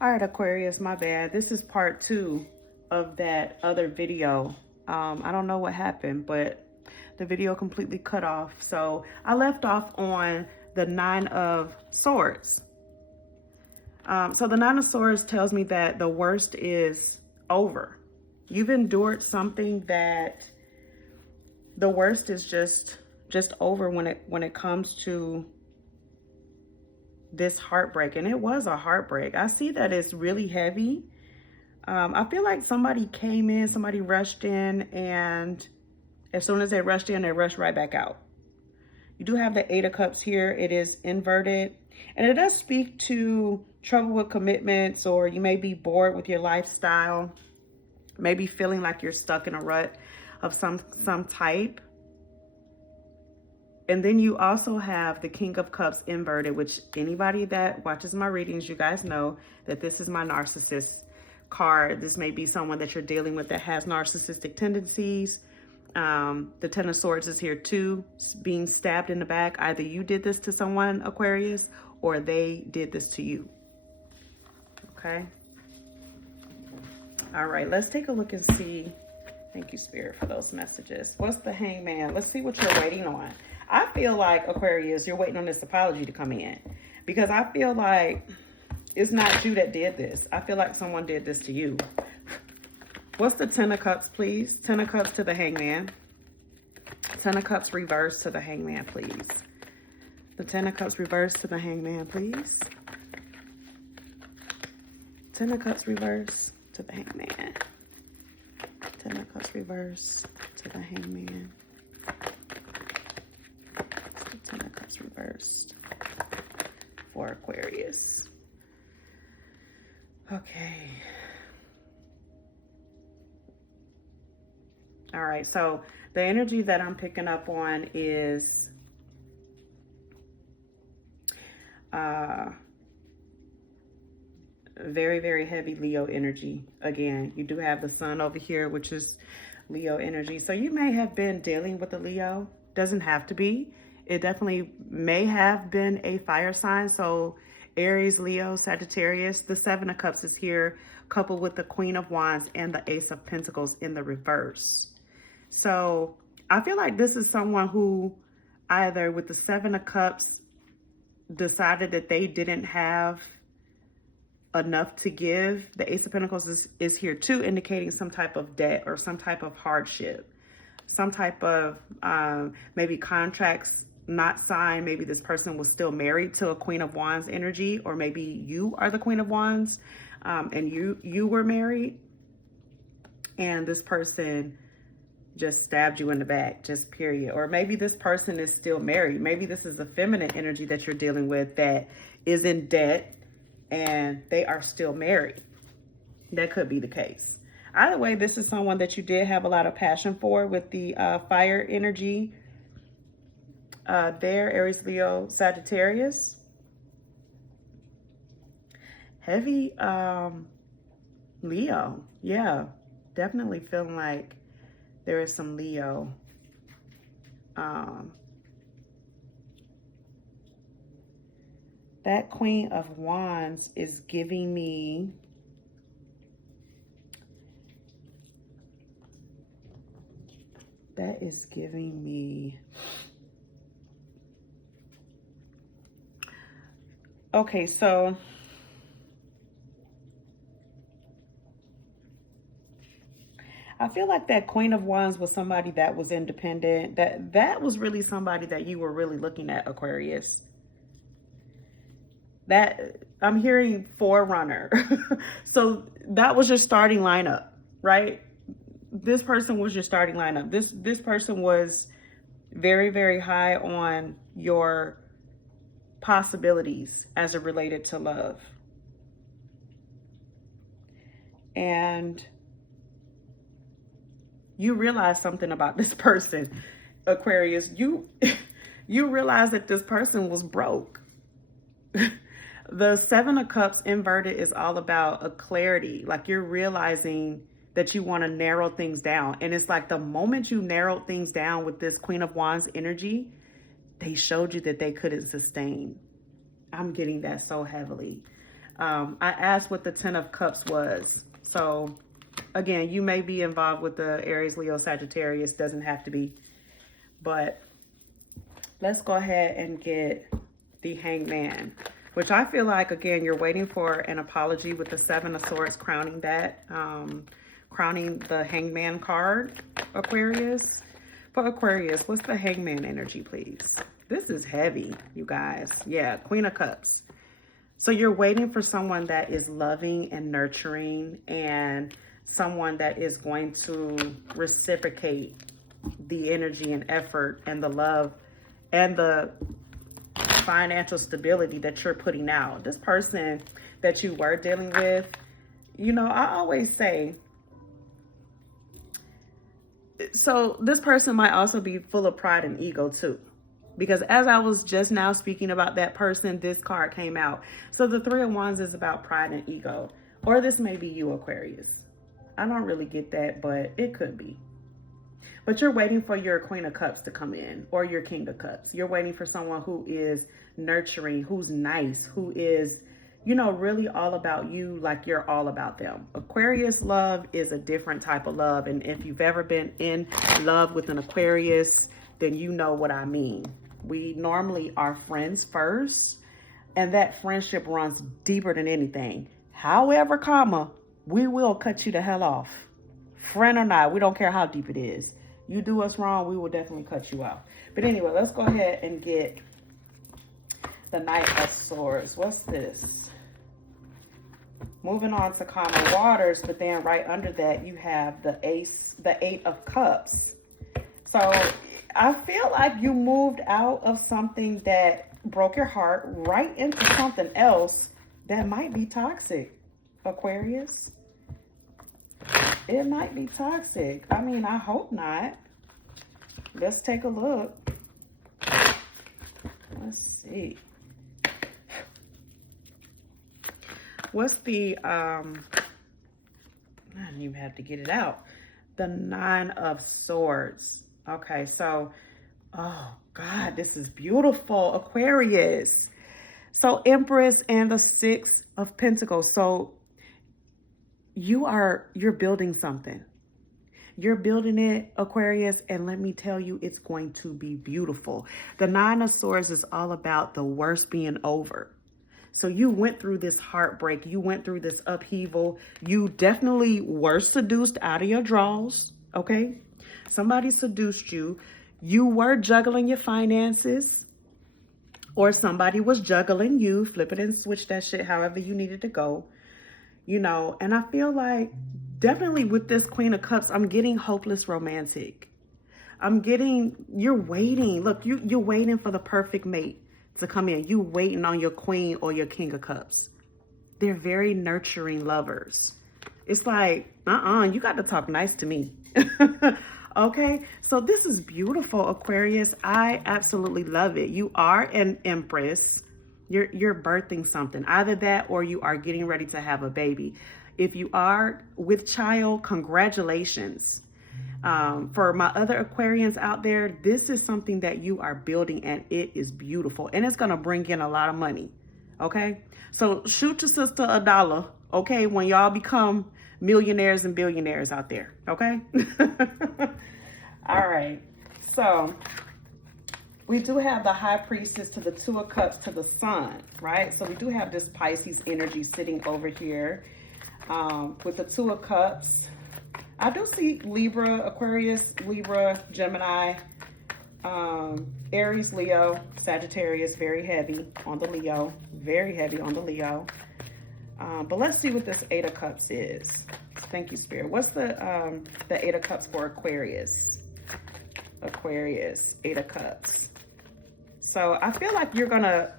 All right, Aquarius, my bad. This is part 2 of that other video. I don't know what happened, but the video completely cut off. So I left off on the Nine of Swords. So the Nine of Swords tells me that the worst is over. You've endured something that the worst is just over when it comes to this heartbreak. And it was a heartbreak. I see that it's really heavy. I feel like somebody came in, somebody rushed in, and as soon as they rushed in, they rushed right back out. You do have the Eight of Cups here. It is inverted, and it does speak to trouble with commitments, or you may be bored with your lifestyle, maybe feeling like you're stuck in a rut of some type. And then you also have the King of Cups inverted, which anybody that watches my readings, you guys know that this is my narcissist card. This may be someone that you're dealing with that has narcissistic tendencies. The Ten of Swords is here too, being stabbed in the back. Either you did this to someone, Aquarius, or they did this to you. Okay. All right, let's take a look and see. Thank you, Spirit, for those messages. What's the Hangman? Let's see what you're waiting on. I feel like, Aquarius, you're waiting on this apology to come in, because I feel like it's not you that did this. I feel like someone did this to you. What's the Ten of Cups, please? Ten of Cups to the Hangman. Ten of Cups reverse to the Hangman, please. The Ten of Cups reverse to the Hangman, please. Ten of Cups reverse to the Hangman. Ten of Cups reverse to the Hangman. Ten of Cups reversed for Aquarius. Okay. All right, so the energy that I'm picking up on is very, very heavy Leo energy. Again, you do have the sun over here, which is Leo energy. So you may have been dealing with a Leo. Doesn't have to be. It definitely may have been a fire sign. So Aries, Leo, Sagittarius. The Seven of Cups is here, coupled with the Queen of Wands and the Ace of Pentacles in the reverse. So I feel like this is someone who either with the Seven of Cups decided that they didn't have enough to give. The Ace of Pentacles is here too, indicating some type of debt or some type of hardship, some type of maybe contracts not signed. Maybe this person was still married to a Queen of Wands energy, or maybe you are the Queen of Wands and you were married, and this person just stabbed you in the back, just period. Or maybe this person is still married. Maybe this is a feminine energy that you're dealing with that is in debt and they are still married. That could be the case. Either way, this is someone that you did have a lot of passion for with the fire energy there, Aries, Leo, Sagittarius. Heavy Leo. Yeah, definitely feeling like there is some Leo. That Queen of Wands is giving me okay, so I feel like that Queen of Wands was somebody that was independent. That was really somebody that you were really looking at, Aquarius. That I'm hearing Forerunner. So that was your starting lineup, right? This person was your starting lineup. This person was very, very high on your possibilities as it related to love. And you realize something about this person, Aquarius. You realize that this person was broke. The Seven of Cups inverted is all about a clarity. Like you're realizing that you want to narrow things down. And it's like the moment you narrowed things down with this Queen of Wands energy, they showed you that they couldn't sustain. I'm getting that so heavily. I asked what the 10 of Cups was. So again, you may be involved with the Aries, Leo, Sagittarius. Doesn't have to be. But let's go ahead and get the Hangman, which I feel like, again, you're waiting for an apology with the 7 of Swords crowning that, crowning the Hangman card, Aquarius. For Aquarius, what's the Hangman energy, please? This is heavy, you guys. Yeah, Queen of Cups. So you're waiting for someone that is loving and nurturing, and someone that is going to reciprocate the energy and effort and the love and the financial stability that you're putting out. This person that you were dealing with, you know, I always say, so this person might also be full of pride and ego too. Because as I was just now speaking about that person, this card came out. So the 3 of Wands is about pride and ego. Or this may be you, Aquarius. I don't really get that, but it could be. But you're waiting for your Queen of Cups to come in, or your King of Cups. You're waiting for someone who is nurturing, who's nice, who is, you know, really all about you, like you're all about them. Aquarius love is a different type of love. And if you've ever been in love with an Aquarius, then you know what I mean. We normally are friends first, and that friendship runs deeper than anything. However, comma, we will cut you the hell off. Friend or not, we don't care how deep it is. You do us wrong, we will definitely cut you out. But anyway, let's go ahead and get the Knight of Swords. What's this? Moving on to calmer waters, but then right under that, you have the 8 of Cups. So I feel like you moved out of something that broke your heart right into something else that might be toxic, Aquarius. It might be toxic. I mean, I hope not. Let's take a look. Let's see. What's the, I don't even have to get it out. The 9 of Swords. Okay, so, oh God, this is beautiful, Aquarius. So Empress and the 6 of Pentacles. So you're building something. You're building it, Aquarius, and let me tell you, it's going to be beautiful. The 9 of Swords is all about the worst being over. So you went through this heartbreak. You went through this upheaval. You definitely were seduced out of your drawers, okay? Somebody seduced you. You were juggling your finances, or somebody was juggling you. Flip it and switch that shit however you needed to go. You know, and I feel like definitely with this Queen of Cups, I'm getting hopeless romantic. I'm getting, you're waiting. Look, you're waiting for the perfect mate to come in. You waiting on your Queen or your King of Cups. They're very nurturing lovers. It's like, you got to talk nice to me. Okay, so this is beautiful, Aquarius. I absolutely love it. You are an Empress. You're birthing something. Either that or you are getting ready to have a baby. If you are with child, congratulations. For my other Aquarians out there, this is something that you are building, and it is beautiful. And it's going to bring in a lot of money. Okay, so shoot your sister $1, okay, when y'all become millionaires and billionaires out there, okay? All right, so we do have the High Priestess to the 2 of Cups to the Sun, right? So we do have this Pisces energy sitting over here with the 2 of Cups. I do see Libra, Aquarius, Libra, Gemini, Aries, Leo, Sagittarius, very heavy on the Leo, very heavy on the Leo. But let's see what this 8 of Cups is. Thank you, Spirit. What's the 8 of Cups for Aquarius? Aquarius, 8 of Cups. So I feel like you're gonna,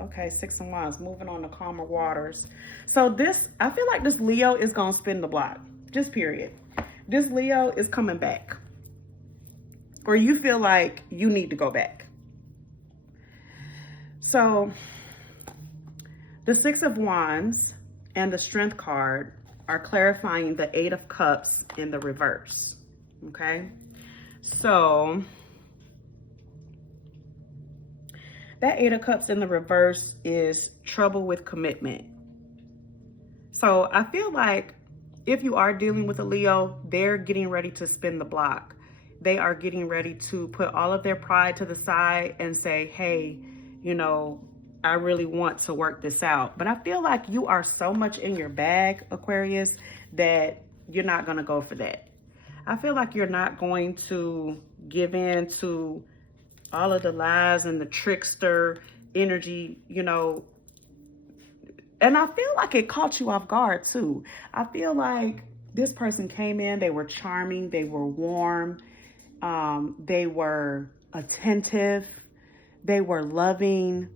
okay, 6 of Wands, moving on to calmer waters. So this, I feel like this Leo is gonna spin the block, just period. This Leo is coming back. Or you feel like you need to go back. So the 6 of Wands and the Strength card are clarifying the 8 of Cups in the reverse, okay? So That Eight of Cups in the reverse is trouble with commitment. So I feel like if you are dealing with a Leo, they're getting ready to spin the block. They are getting ready to put all of their pride to the side and say, hey, you know, I really want to work this out. But I feel like you are so much in your bag, Aquarius, that you're not going to go for that. I feel like you're not going to give in to all of the lies and the trickster energy, you know. And I feel like it caught you off guard too. I feel like this person came in, they were charming, they were warm, they were attentive, they were loving,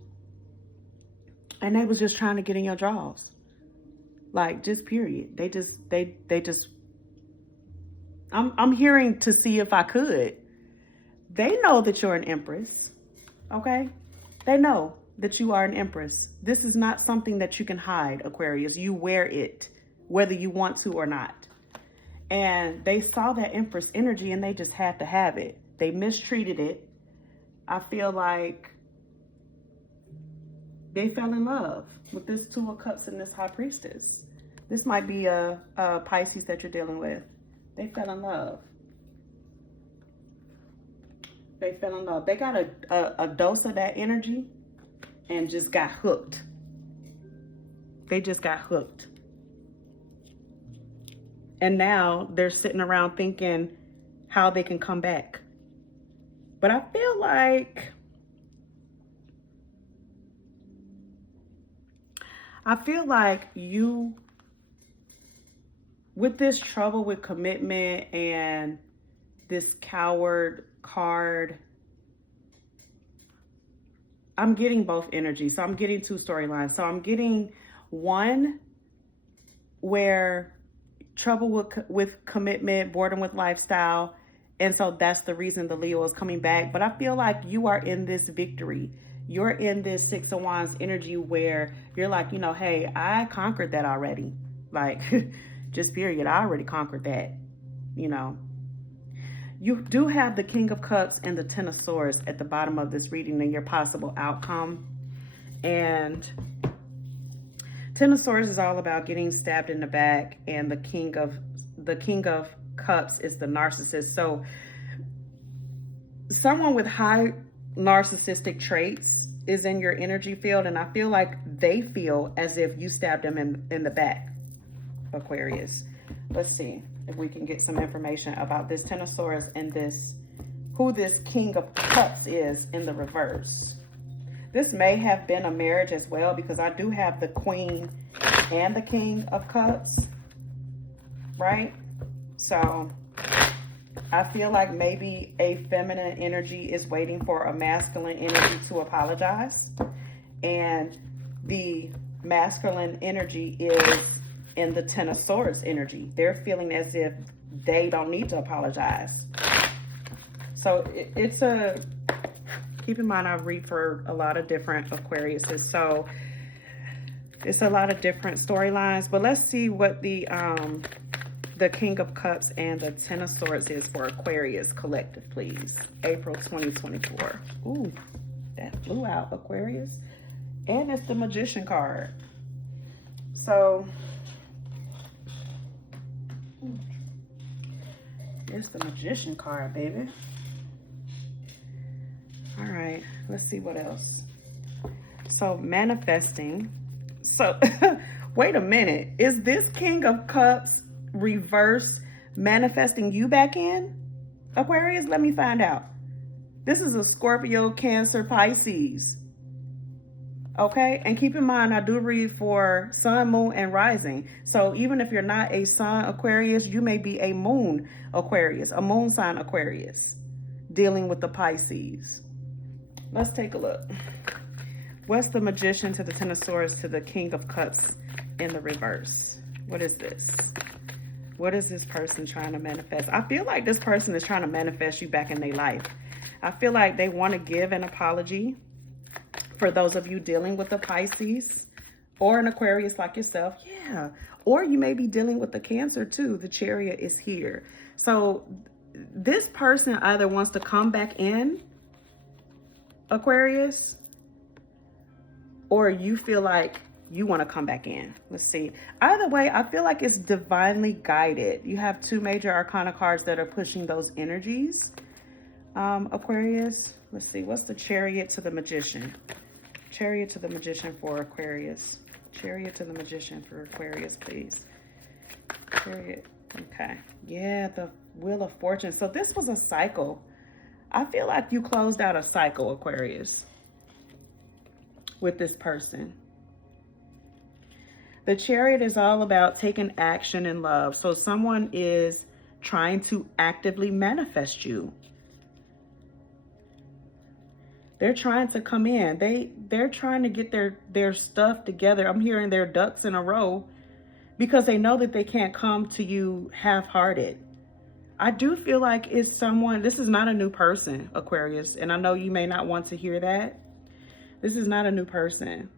and they was just trying to get in your drawers. Like, just period. They just, I'm hearing to see if I could. They know that you're an empress, okay? They know that you are an empress. This is not something that you can hide, Aquarius. You wear it, whether you want to or not. And they saw that empress energy and they just had to have it. They mistreated it. I feel like they fell in love with this Two of Cups and this High Priestess. This might be a Pisces that you're dealing with. They fell in love. They fell in love. They got a dose of that energy and just got hooked. They just got hooked. And now they're sitting around thinking how they can come back. But I feel like you, with this trouble with commitment and this coward card, I'm getting both energies. So I'm getting two storylines. So I'm getting one where trouble with commitment, boredom with lifestyle. And so that's the reason the Leo is coming back. But I feel like you are in this victory. You're in this Six of Wands energy where you're like, you know, hey, I conquered that already. Like, just period. I already conquered that, you know. You do have the King of Cups and the Ten of Swords at the bottom of this reading and your possible outcome. And Ten of Swords is all about getting stabbed in the back, and the King of Cups is the narcissist. So someone with high narcissistic traits is in your energy field, and I feel like they feel as if you stabbed them in the back, Aquarius. Let's see if we can get some information about this Ten of Swords and who this King of Cups is in the reverse. This may have been a marriage as well, because I do have the Queen and the King of Cups, right? So I feel like maybe a feminine energy is waiting for a masculine energy to apologize. And the masculine energy is in the Ten of Swords energy. They're feeling as if they don't need to apologize. So it's keep in mind, I read for a lot of different Aquariuses. So it's a lot of different storylines, but let's see what the King of Cups and the Ten of Swords is for Aquarius collective, please. April 2024. Ooh, that flew out, Aquarius. And it's the Magician card. So it's the Magician card, baby. All right, let's see what else. So manifesting. So wait a minute. Is this King of Cups reverse manifesting you back in, Aquarius? Let me find out. This is a Scorpio, Cancer, Pisces. Okay, and keep in mind, I do read for sun, moon, and rising. So even if you're not a sun Aquarius, you may be a moon Aquarius, a moon sign Aquarius, dealing with the Pisces. Let's take a look. What's the Magician to the Ten of Swords to the King of Cups in the reverse? What is this? What is this person trying to manifest? I feel like this person is trying to manifest you back in their life. I feel like they want to give an apology for those of you dealing with the Pisces or an Aquarius like yourself. Yeah. Or you may be dealing with the Cancer too. The Chariot is here. So this person either wants to come back in, Aquarius, or you feel like you want to come back in. Let's see. Either way, I feel like it's divinely guided. You have 2 major arcana cards that are pushing those energies. Aquarius, let's see. What's the Chariot to the Magician? Chariot to the Magician for Aquarius. Chariot to the Magician for Aquarius, please. Chariot. Okay. Yeah, the Wheel of Fortune. So this was a cycle. I feel like you closed out a cycle, Aquarius, with this person. The Chariot is all about taking action in love. So someone is trying to actively manifest you. They're trying to come in. They're trying to get their stuff together. I'm hearing their ducks in a row because they know that they can't come to you half-hearted. I do feel like it's someone, this is not a new person, Aquarius. And I know you may not want to hear that. This is not a new person.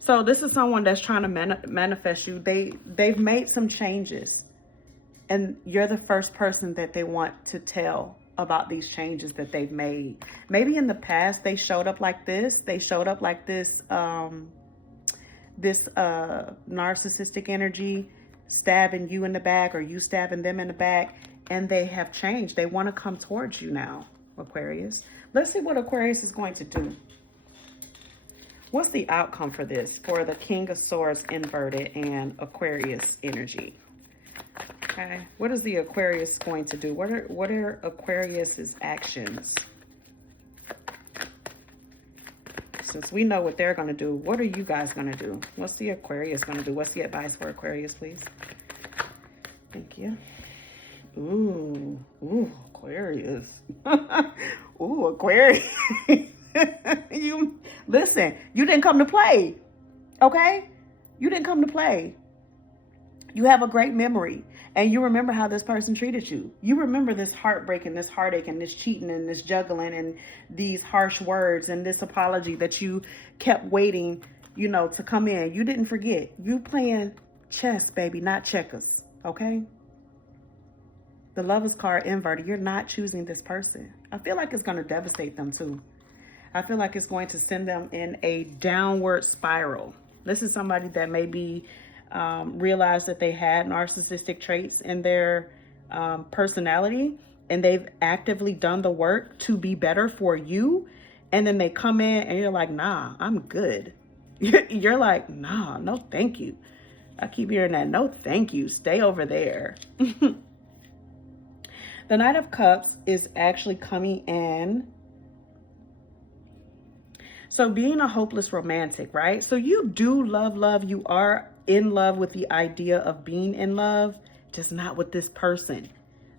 So this is someone that's trying to manifest you. They've made some changes. And you're the first person that they want to tell about these changes that they've made. Maybe in the past they showed up like this. They showed up like this, narcissistic energy, stabbing you in the back or you stabbing them in the back, and they have changed. They want to come towards you now, Aquarius. Let's see what Aquarius is going to do. What's the outcome for this, for the King of Swords inverted and Aquarius energy? Okay, what is the Aquarius going to do? What are Aquarius's actions? Since we know what they're going to do, what are you guys going to do? What's the Aquarius going to do? What's the advice for Aquarius, please? Thank you. Ooh, Aquarius. Ooh, Aquarius. You listen, you didn't come to play. Okay? You didn't come to play. You have a great memory. And you remember how this person treated you. You remember this heartbreak and this heartache and this cheating and this juggling and these harsh words and this apology that you kept waiting, you know, to come in. You didn't forget. You playing chess, baby, not checkers. Okay? The Lovers card inverted. You're not choosing this person. I feel like it's going to devastate them too. I feel like it's going to send them in a downward spiral. This is somebody that maybe realized that they had narcissistic traits in their personality, and they've actively done the work to be better for you. And then they come in and you're like, nah, I'm good. You're like, nah, no, thank you. I keep hearing that. No, thank you. Stay over there. The Knight of Cups is actually coming in. So being a hopeless romantic, right? So you do love. You are in love with the idea of being in love, just not with this person.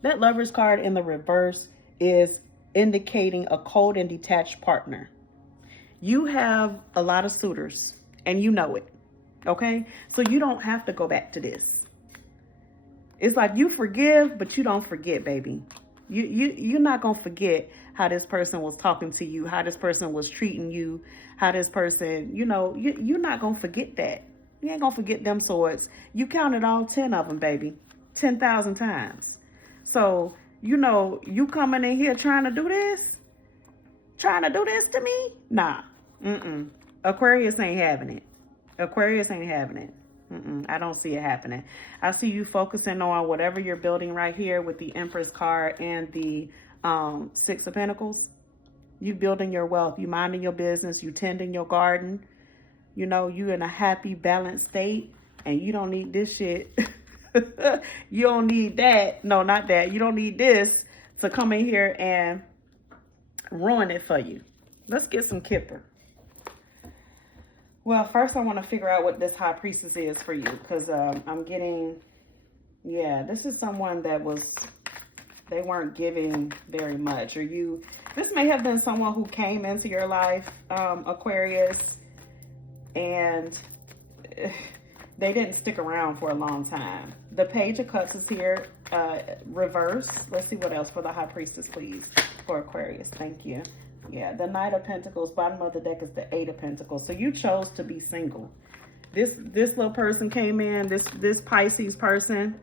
That Lovers card in the reverse is indicating a cold and detached partner. You have a lot of suitors and you know it, okay? So you don't have to go back to this. It's like you forgive, but you don't forget, baby. You're not going to forget how this person was talking to you, how this person was treating you, how this person, you know, you're not going to forget that. You ain't going to forget them swords. You counted all 10 of them, baby, 10,000 times. So, you know, you coming in here trying to do this to me? Nah. Aquarius ain't having it. Aquarius ain't having it. I don't see it happening. I see you focusing on whatever you're building right here with the Empress card and the Six of Pentacles. You building your wealth. You minding your business. You tending your garden. You know, you in a happy, balanced state. And you don't need this shit. You don't need that. No, not that. You don't need this to come in here and ruin it for you. Let's get some Kipper. Well, first I want to figure out what this High Priestess is for you. Because I'm getting, yeah, this is someone that they weren't giving very much. Or this may have been someone who came into your life, Aquarius, and they didn't stick around for a long time. The Page of Cups is here, reverse. Let's see what else for the High Priestess, please, for Aquarius. Thank you. Yeah, the Knight of Pentacles, bottom of the deck is the Eight of Pentacles. So you chose to be single. This little person came in, this Pisces person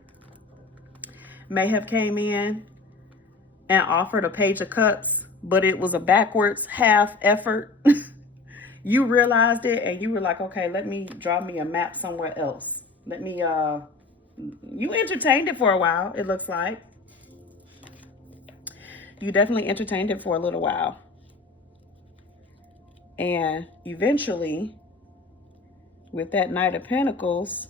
may have came in and offered a Page of Cups but it was a backwards half effort. You realized it and you were like, okay, let me draw me a map somewhere else. Let me, you entertained it for a while, it looks like. You definitely entertained it for a little while. And eventually, with that Knight of Pentacles,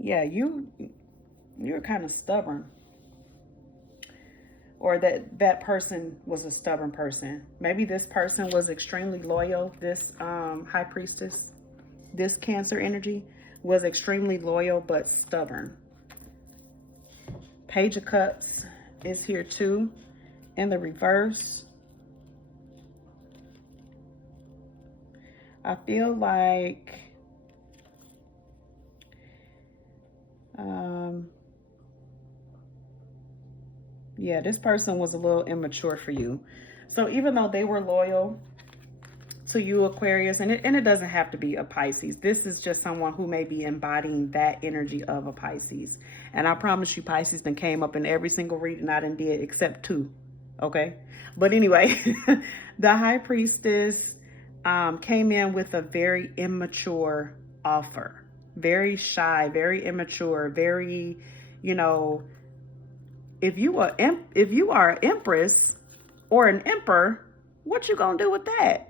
yeah, you're kind of stubborn. Or that person was a stubborn person. Maybe this person was extremely loyal. This High Priestess, this Cancer energy was extremely loyal but stubborn. Page of Cups is here too in the reverse. I feel like yeah, this person was a little immature for you. So even though they were loyal to you, Aquarius, and it doesn't have to be a Pisces. This is just someone who may be embodying that energy of a Pisces. And I promise you, Pisces then came up in every single reading I done did except 2. Okay? But anyway, the High Priestess came in with a very immature offer. Very shy, very immature, very, you know, if you are an empress or an emperor, what you gonna do with that?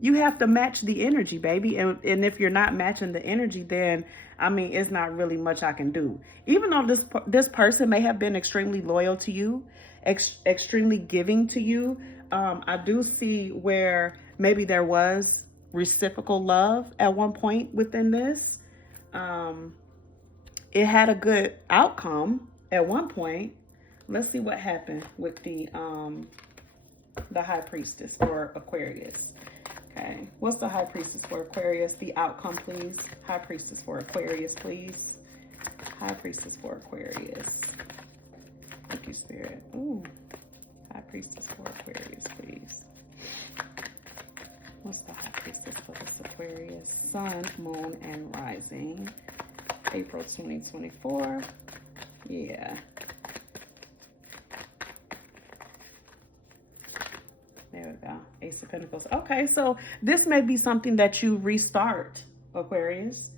You have to match the energy, baby. And if you're not matching the energy, then, I mean, it's not really much I can do. Even though this person may have been extremely loyal to you, extremely giving to you, I do see where maybe there was reciprocal love at one point within this. It had a good outcome at one point. Let's see what happened with the High Priestess for Aquarius. Okay, what's the High Priestess for Aquarius? The outcome, please. High Priestess for Aquarius, please. High Priestess for Aquarius. Thank you, Spirit. Ooh, High Priestess for Aquarius, please. What's the High Priestess for this Aquarius? Sun, Moon, and Rising. April 2024. Yeah. There we go. Ace of Pentacles. Okay, so this may be something that you restart, Aquarius.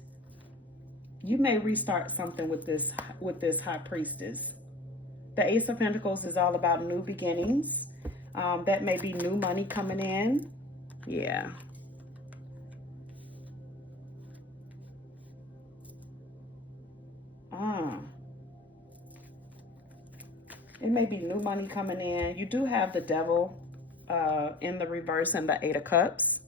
You may restart something with this High Priestess. The Ace of Pentacles is all about new beginnings. That may be new money coming in. Yeah. It may be new money coming in. You do have the Devil in the reverse and the 8 of Cups.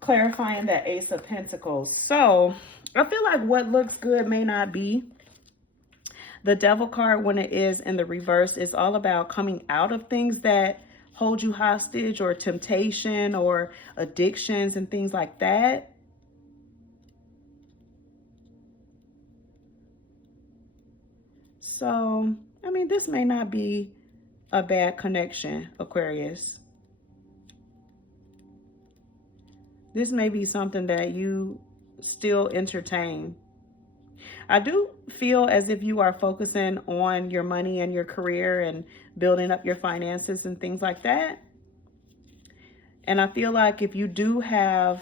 Clarifying that Ace of Pentacles. So I feel like what looks good may not be. The Devil card, when it is in the reverse, is all about coming out of things that hold you hostage, or temptation, or addictions and things like that. So, I mean, this may not be a bad connection, Aquarius. This may be something that you still entertain. I do feel as if you are focusing on your money and your career and building up your finances and things like that. And I feel like if you do have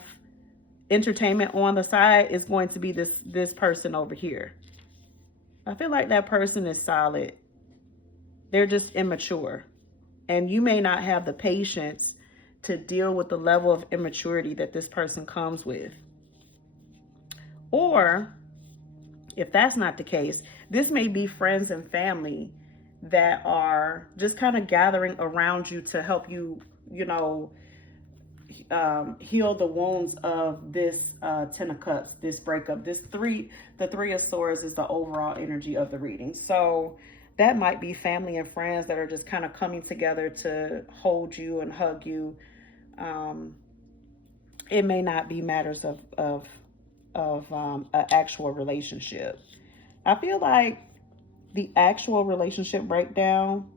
entertainment on the side, it's going to be this person over here. I feel like that person is solid. They're just immature. And you may not have the patience to deal with the level of immaturity that this person comes with. Or, if that's not the case, this may be friends and family that are just kind of gathering around you to help you, you know, heal the wounds of this 10 of Cups, this breakup. The 3 of Swords is the overall energy of the reading. So that might be family and friends that are just kind of coming together to hold you and hug you. It may not be matters of an actual relationship. I feel like the actual relationship breakdown,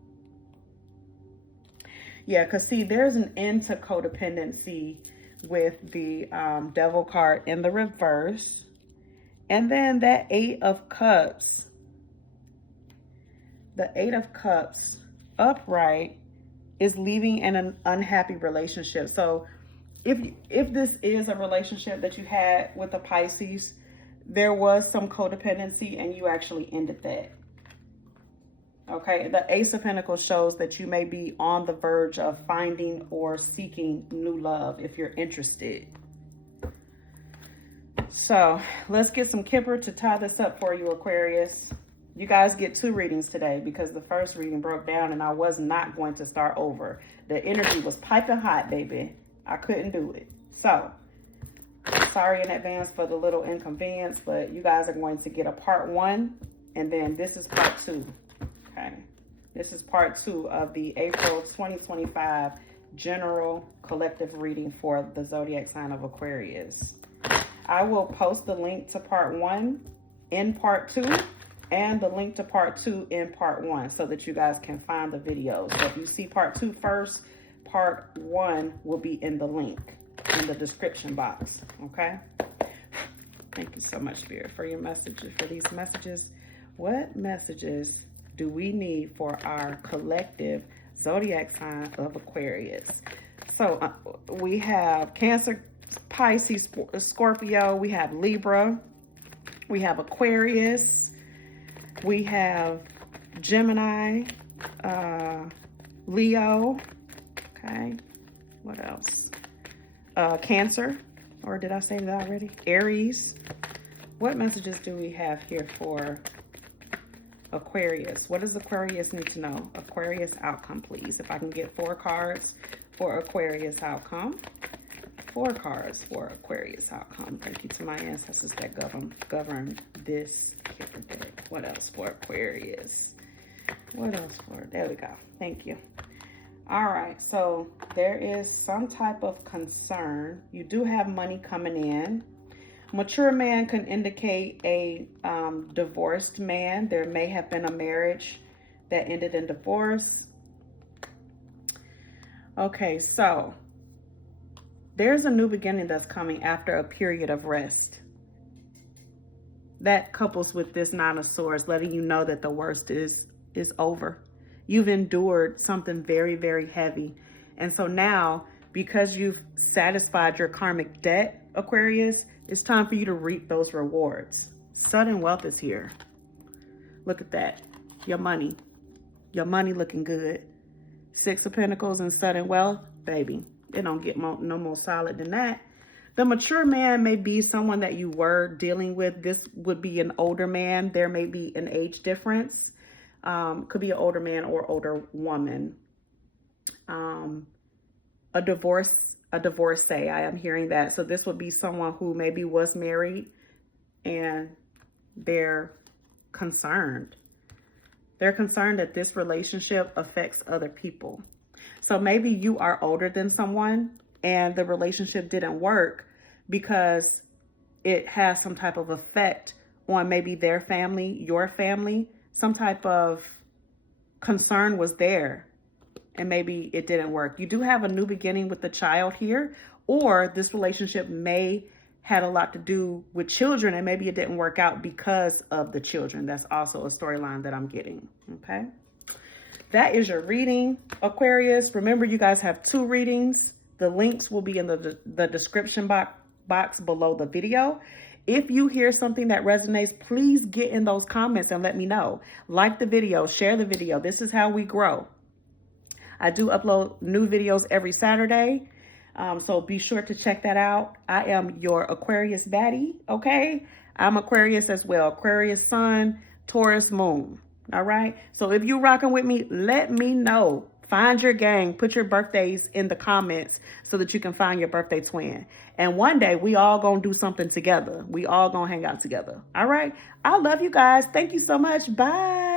Yeah, because see, there's an end to codependency with the devil card in the reverse. And then that 8 of Cups, the 8 of Cups upright is leaving an unhappy relationship. So if this is a relationship that you had with a Pisces, there was some codependency and you actually ended that. Okay, the Ace of Pentacles shows that you may be on the verge of finding or seeking new love if you're interested. So let's get some Kipper to tie this up for you, Aquarius. You guys get 2 readings today because the first reading broke down and I was not going to start over. The energy was piping hot, baby. I couldn't do it. So sorry in advance for the little inconvenience, but you guys are going to get a part 1 and then this is part 2. Okay, this is part 2 of the April 2025 general collective reading for the zodiac sign of Aquarius. I will post the link to part 1 in part 2 and the link to part 2 in part 1 so that you guys can find the videos. So if you see part 2 first, part 1 will be in the link in the description box. Okay, thank you so much, Spirit, for your messages, for these messages. What messages do we need for our collective zodiac sign of Aquarius? So we have Cancer, Pisces, Scorpio, we have Libra, we have Aquarius, we have Gemini, Leo, okay, what else? Cancer, or did I say that already? Aries. What messages do we have here for Aquarius? What does Aquarius need to know? Aquarius outcome, please. If I can get 4 cards for Aquarius outcome. 4 cards for Aquarius outcome. Thank you to my ancestors that govern this deck. What else for Aquarius? What else for? There we go. Thank you. All right. So there is some type of concern. You do have money coming in. Mature man can indicate a divorced man. There may have been a marriage that ended in divorce. Okay, so there's a new beginning that's coming after a period of rest. That couples with this 9 of Swords, letting you know that the worst is over. You've endured something very, very heavy. And so now, because you've satisfied your karmic debt, Aquarius, it's time for you to reap those rewards. Sudden wealth is here. Look at that. Your money looking good. 6 of Pentacles and sudden wealth, baby. It don't get no more solid than that. The mature man may be someone that you were dealing with. This would be an older man. There may be an age difference. Could be an older man or older woman. A divorcee, I am hearing that. So this would be someone who maybe was married and they're concerned. They're concerned that this relationship affects other people. So maybe you are older than someone and the relationship didn't work because it has some type of effect on maybe their family, your family. Some type of concern was there and maybe it didn't work. You do have a new beginning with the child here, or this relationship may had a lot to do with children and maybe it didn't work out because of the children. That's also a storyline that I'm getting. Okay. That is your reading, Aquarius. Remember, you guys have 2 readings. The links will be in the description box below the video. If you hear something that resonates, please get in those comments and let me know. Like the video, share the video. This is how we grow. I do upload new videos every Saturday. So be sure to check that out. I am your Aquarius baddie, okay? I'm Aquarius as well. Aquarius sun, Taurus moon, all right? So if you're rocking with me, let me know. Find your gang. Put your birthdays in the comments so that you can find your birthday twin. And one day, we all gonna do something together. We all gonna hang out together, all right? I love you guys. Thank you so much. Bye.